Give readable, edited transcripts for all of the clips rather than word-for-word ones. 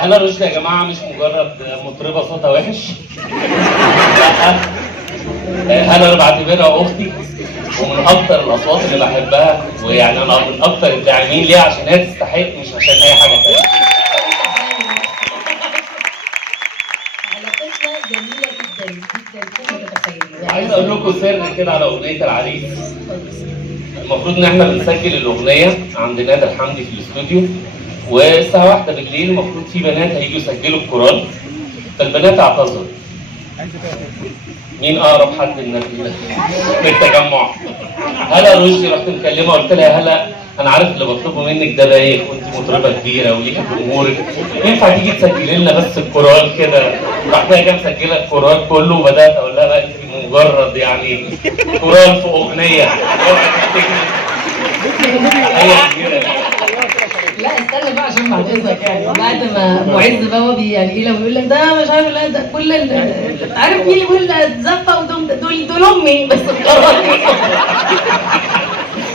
هلا رشدي يا جماعه مش مجرد مطربه صوتها وحش. لا. هلا انا بعتبرها اختي ومن اكتر الاصوات اللي بحبها، ويعني انا من اكتر الداعمين ليها عشان هي تستحق مش عشان اي حاجه ثانيه. علاقتنا جميله جدا جدا فوق ما تتخيلوا. عايز اقول لكم سر كده على اغنيه العريس. المفروض ان احنا بنسجل الاغنيه عند نادر حمدي في الاستوديو، والساعه 1 بالليل المفروض في بنات هيجوا يسجلوا الكورال، فالبنات اعتذروا. مين اقرب حد للنبيله في التجمع؟ هلا رشدي، رحت مكلمه قلت لها يا هلا انا عارف اللي بطلبه منك ده بايخ وانت مطربه كبيره وليكي جمهورك، ينفع تيجي تسجلي لنا بس الكورال كده؟ بعد كده مسجله الكورال كله، وبدات اقول لها بقى انت مجرد يعني كورال في اغنيه. هي كبيره. لا استنى بقى عشان بعد اذنك، يعني بعد ما معز بقى هو يعني ايه لما يقول لك ده مش عارف، لا ده كل عارف مين اللي يقول زفه دول امي بس خلاص.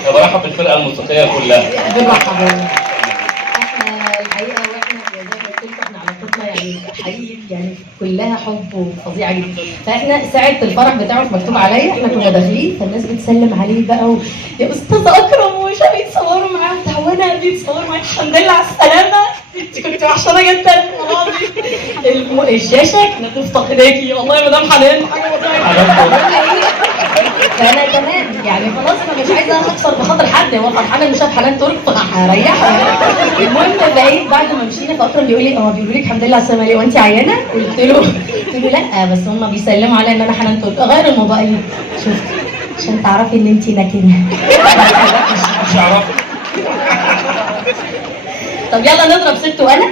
انا برحب بالفرقه الموسيقيه كلها. بالراحه. احنا الحقيقه واحنا زي ما قلت لكم احنا علاقتنا يعني حقيقي يعني كلها حب وفظيعه جدا. فاحنا ساعه الفرح بتاعه مكتوب عليا، احنا كنا داخلين فالناس بتسلم عليه بقى يا استاذ اكرم ومش بيتصوروا معاه وبتاع، وانا بيتصوروا معاه الحمد لله على السلامه، انت كنت وحشانه جدا والله. الشاشه كانت مفتقداكي والله يا مدام حنان حاجه بسيطه. فانا تمام يعني خلاص انا مش عايزه اخسر بخاطر حد، هو فرحان انه شاف حنان ترك فهريحها. المهم بقيت بعد ما مشينا فاكرم بيقول لي بيقولوا لك الحمد لله على السلامه ليه وانت عيانه؟ قلت له لا بس هم بيسلموا عليا ان انا حنان ترك. غير الموضوع قال لي شفت عشان تعرفي ان انت نكنه. مش هعرف. طب يلا نضرب ست وانا.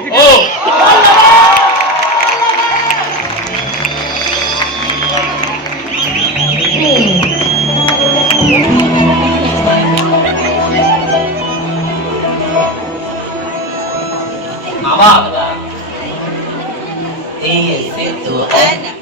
مع بعض بقى. هي الست وانا.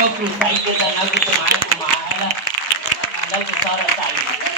شكري، سعيد جدا ان انا كنت معاكم مع هلا. اهلا وسهلا سعيد.